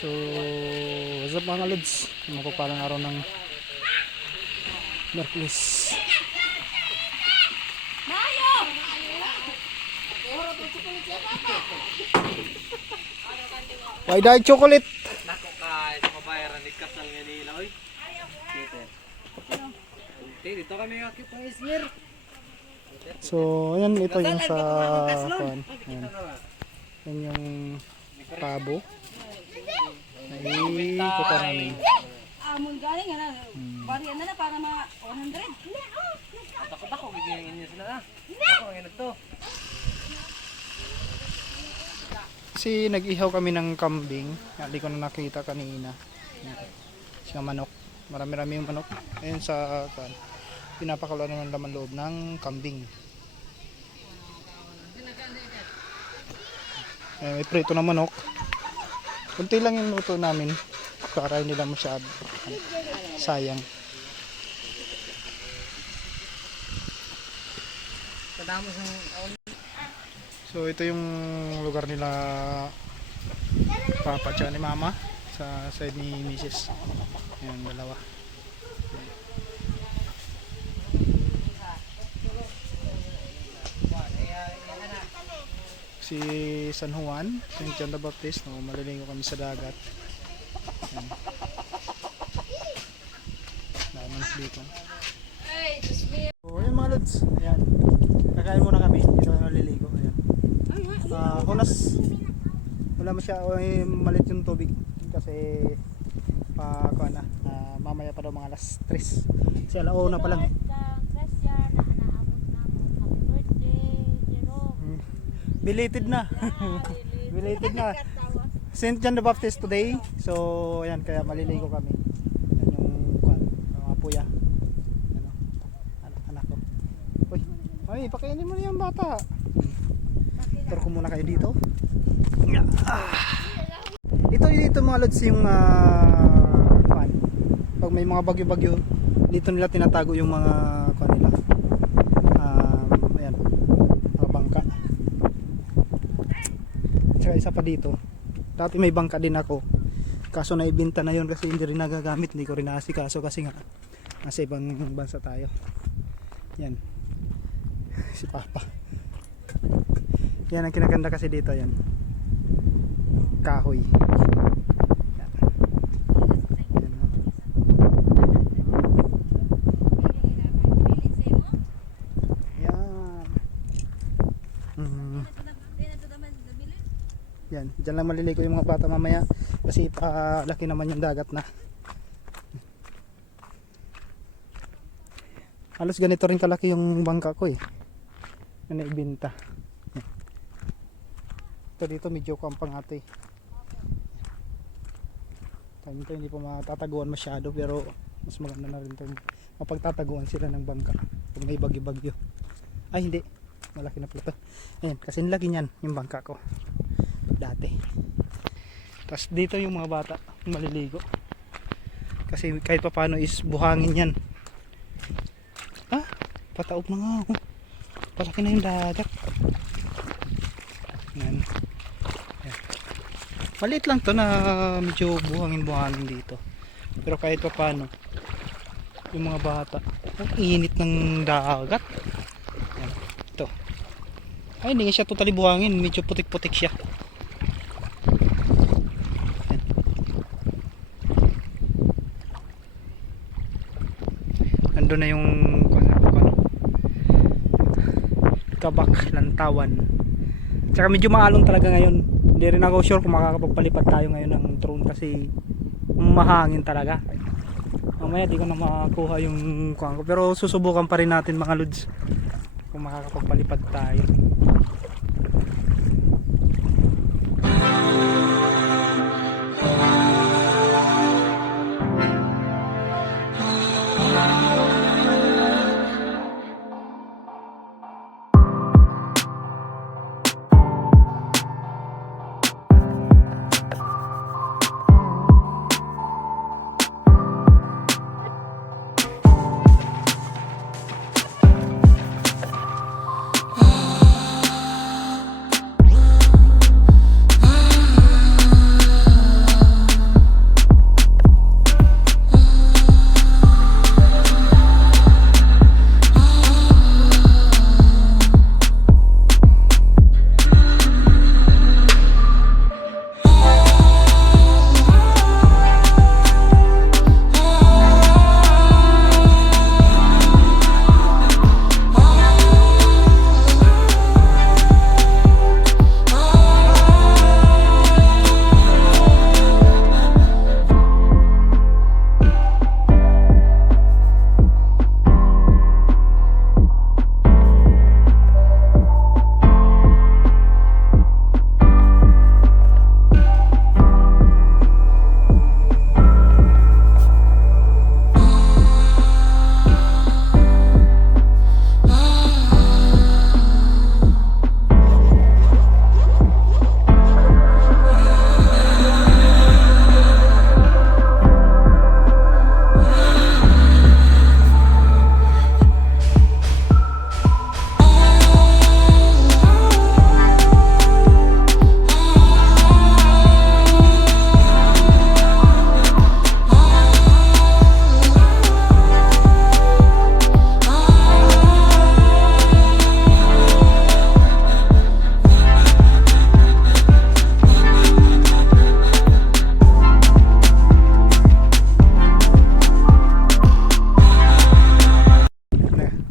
So, what's up mga lods? Mapapalang araw ng Merkulis. Why dahil chocolate? Nako ka, sa mabayaran ni kasal nga nila, oy. Dito kami akit ng ismir. So, ayan, ito yung sa kuan. Ayan. Yan yung pabo. Ay, kuka namin. Amon galing na. Bariyan na para ma 100. Ako gigingin niya sila ah. Ako ngayon to. Kasi nag-ihaw kami ng kambing. Hindi ko na nakita kanina. Siya manok. Marami-rami yung manok. Ayun sa kuan. Pinapakaluan ng laman loob ng kambing. May prito na manok. Kunti lang yung luto namin para hindi lang masyado sayang. Kadamos ng So ito yung lugar nila Papa at ni Mama sa side ni Mrs. Ayan, dalawa. Si San Juan, St. John the Baptist, no, maliligo kami sa dagat. Ayan. Daming dito. So, ayan mga lods, ayan. Kakain muna kami, dito kami maliligo. Ayan. Hunas, wala malit yung tubig kasi kuha na, mamaya pa daw mga alas 3. Kasi alauna pa lang. Belated na. Belated na. St. John the Baptist today. So, ayan, kaya maliligo kami. Yan yung kuan, mga puya. Anak ko. Uy, ay, pakainin mo na yung bata. Turo ko muna kayo dito. Ito mga lods yung kuan. Pag may mga bagyo-bagyo, dito nila tinatago yung mga kuan nila. Ayan, mga bangka. Tsaka isa pa dito. Dati may bangka din ako. Kaso naibenta na yun kasi hindi rin nagagamit. Hindi ko rin naasikaso kasi nga nasa ibang bansa tayo. Yan. Si Papa. Yan ang kinaganda kasi dito yan. Kahoy. Yan. Yan. Yan. Yan, dyan lang maliligo yung mga bata mamaya kasi laki naman yung dagat na. Halos ganito rin kalaki yung bangka ko na naibenta. Ito dito medyo kampang ate. Time to hindi pa matataguan masyado pero mas maganda na rin ito. Mapagtataguan sila ng bangka pag may bagyo-bagyo. Ay hindi, malaki na pala ito. Ayan, kasi nilaki niyan yung bangka ko dati. Tapos dito yung mga bata maliligo kasi kahit pa paano is buhangin yan. Pataob na nga ako. Palaki na yung dagat. Yan. Yan. Maliit lang to na medyo buhangin dito pero kahit pa paano yung mga bata ang init ng dagat. Yan. Ito ay hindi siya totally buhangin, medyo putik-putik siya. Ando na yung Kabak, Lantawan. Tsaka medyo maalon talaga ngayon. Hindi rin ako sure kung makakapagpalipad tayo ngayon ng drone kasi mahangin talaga. Mamaya di ko na makakuha yung kuha ko. Pero susubukan pa rin natin mga lods kung makakapagpalipad tayo.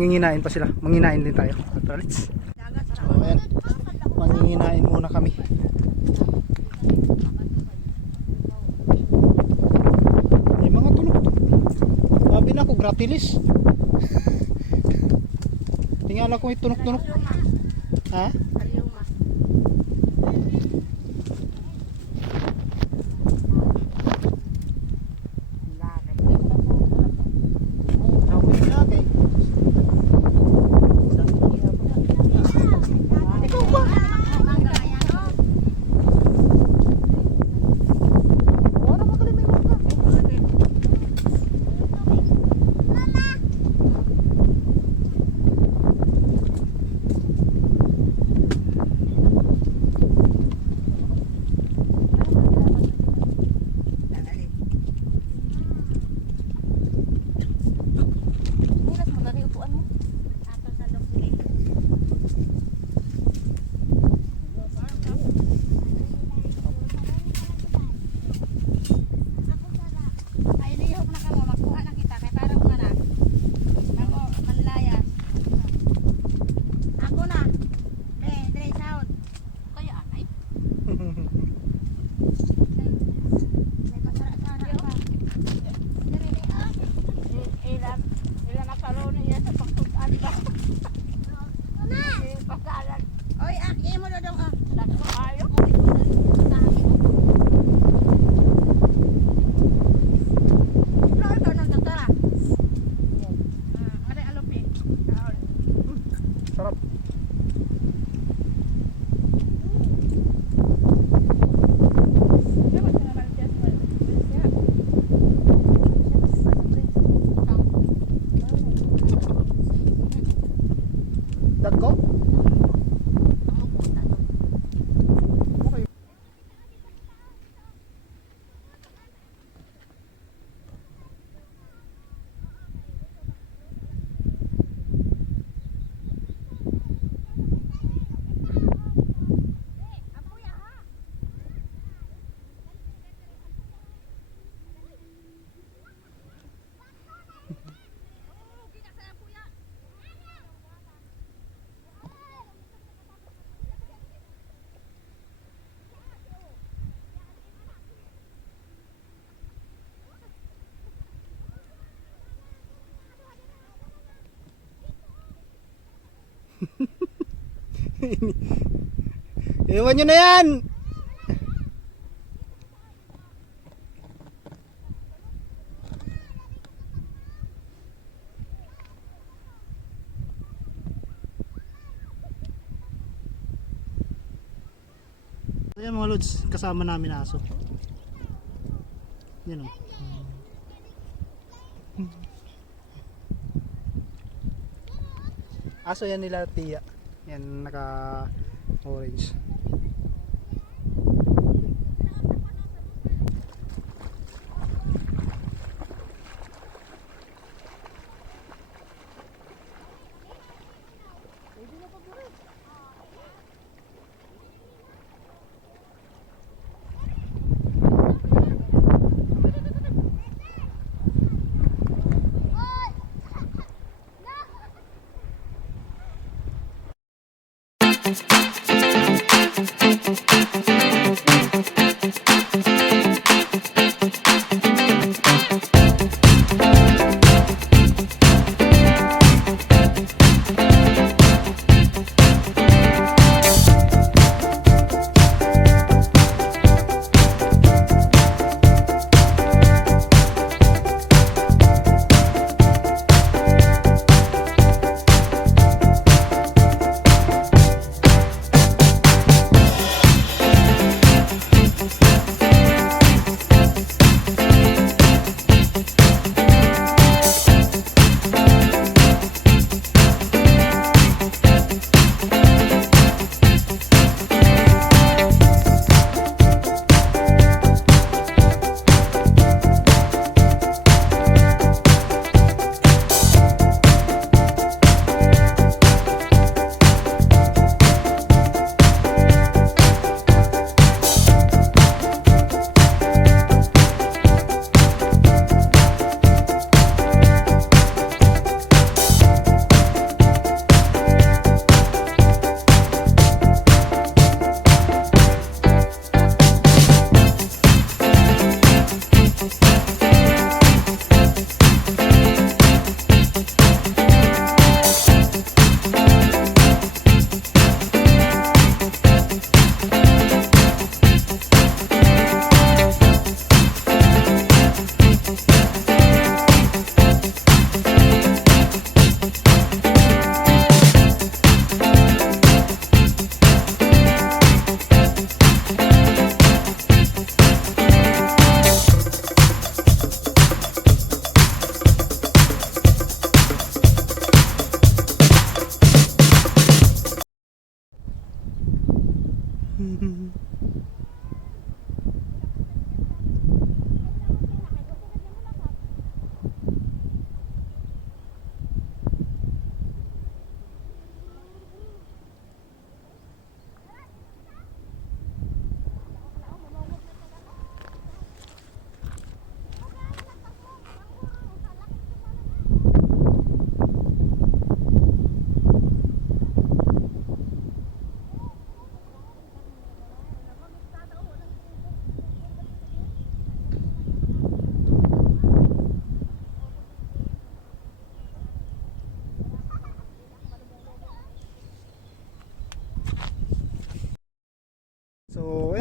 Manginginain pa sila. Manginginain din tayo. Let's. So, ayan. Manginginain muna kami. May mga tunog. Sabi na ako, gratilis. Tingala ko may tunog-tunog. Ha? Bulas mo dari upuan mo. Ay, lihok na ka mo. Magkuha na kita. Kaya para mga na. Mango, manlayas. Ako na. Dre sound. Kaya anay? May kasara-sara pa. Ilan makaroni yan sa pagkutaan ba? Pasalan. Oy, aki mo dodong ah. Dako ayo. Sarap. Dagko? Okay. Iwan nyo na yan! Ayan mga lods, kasama namin aso. Yan o. Aso yan nila Tia. Yan naka orange.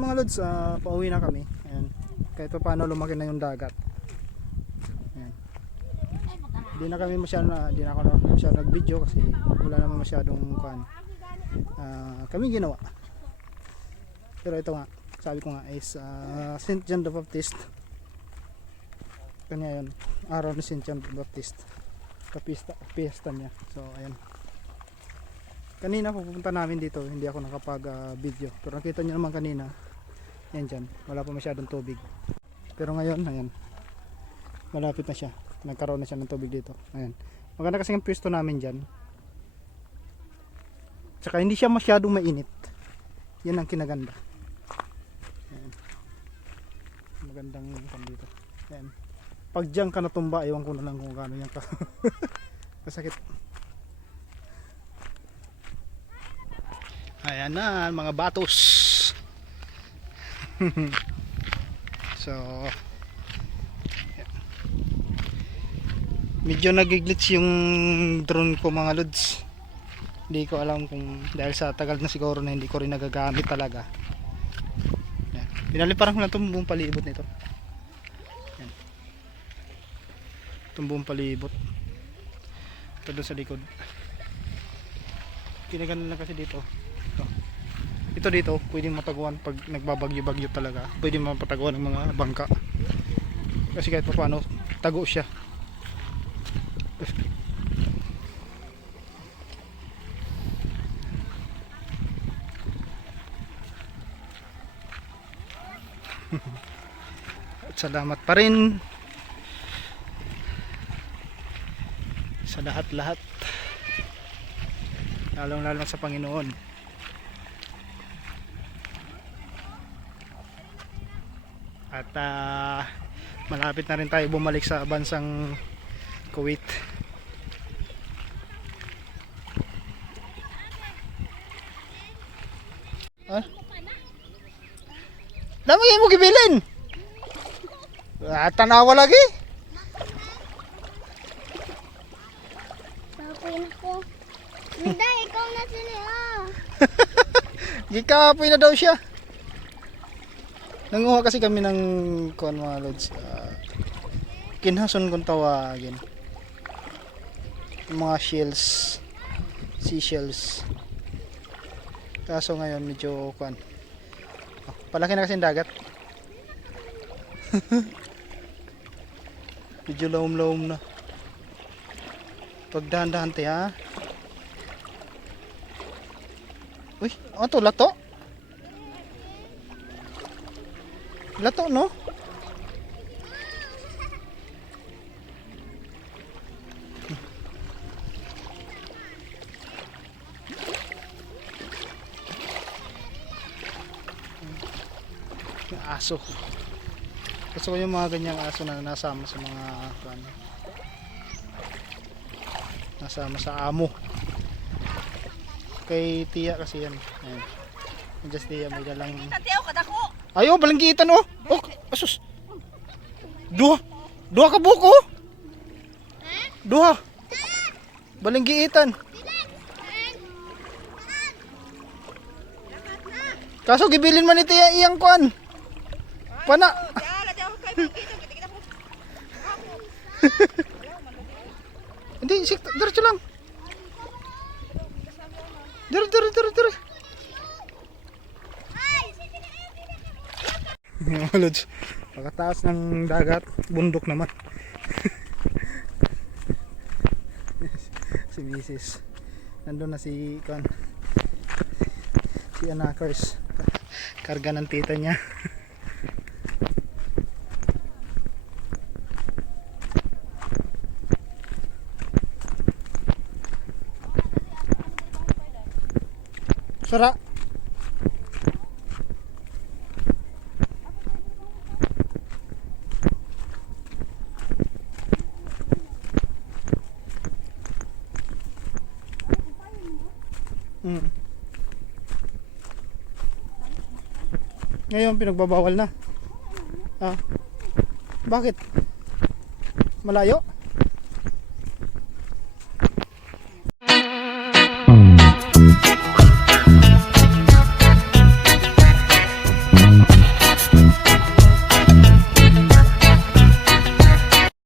Ayun mga lods, pauwi na kami. Ayan. Kahit pa paano lumaki na yung dagat. Ayan. Hindi na kami hindi na ako masyado nag-video kasi wala naman masyadong kami ginawa. Pero ito nga, sabi ko nga is St. John the Baptist. Kanya yun, araw ni St. John the Baptist. Piyesta niya. So ayan. Kanina pupunta namin dito, hindi ako nakapag-video. Pero nakita niyo naman kanina, yan dyan, wala pa masyadong tubig. Pero ngayon, ayan, malapit na siya. Nagkaroon na siya ng tubig dito. Ayan. Maganda kasi ang pwesto namin dyan. Tsaka hindi siya masyadong mainit. Yan ang kinaganda. Ayan. Magandang kan dito. Ayan. Pag dyan ka natumba, ewan ko na lang kung gaano yan ka. Masakit. Ayan na mga batos. So medyo nagiglitch yung drone ko mga lods. Hindi ko alam kung dahil sa tagal na siguro na hindi ko rin nagagamit talaga. Ayan. Pinaliparan ko na itong buong palibot nito. Ayan. Itong buong palibot. Ito doon sa likod. Kinagano lang kasi dito. Ito dito, pwedeng mataguan pag nagbabagyo-bagyo talaga. Pwedeng mapataguan ng mga bangka. Kasi kahit pa paano, tago siya. At salamat pa rin sa lahat-lahat. Lalong-lalo sa Panginoon. At malapit na rin tayo bumalik sa bansang Kuwait. Dami mo gibilin. Tanawa lagi. Kapoy na ko. Hindi, ikaw na sila. Gikapoy na daw siya. Nanguha kasi kami ng kuan mga lods. Kinhason kong tawagin. Mga shells. Seashells. Kaso ngayon medyo kuan. Palaki na kasi ang dagat. Medyo laom-laom na. Pagdahan-dahan te ha. Uy, ano to? Lato? Lato no? Aso. Gusto ko yung mga ganyang aso na nasama sa mga nasama sa amo. Kay tiya kasi yan. Ayan. Just tiya may dalang. Ayo balanggitan oh. Oh, asus. Duha ka buko. Duha. Balanggitan. Kaso gibilin man ito iyang kuan. Pana. Hindi, diretso lang. Dire. Lods, pagkataas ng dagat, bundok naman. Si Mrs. Nandun na si Anakers. Karga ng tita niya. Sara. Ngayon pinagbabawal na. Bakit? Malayo?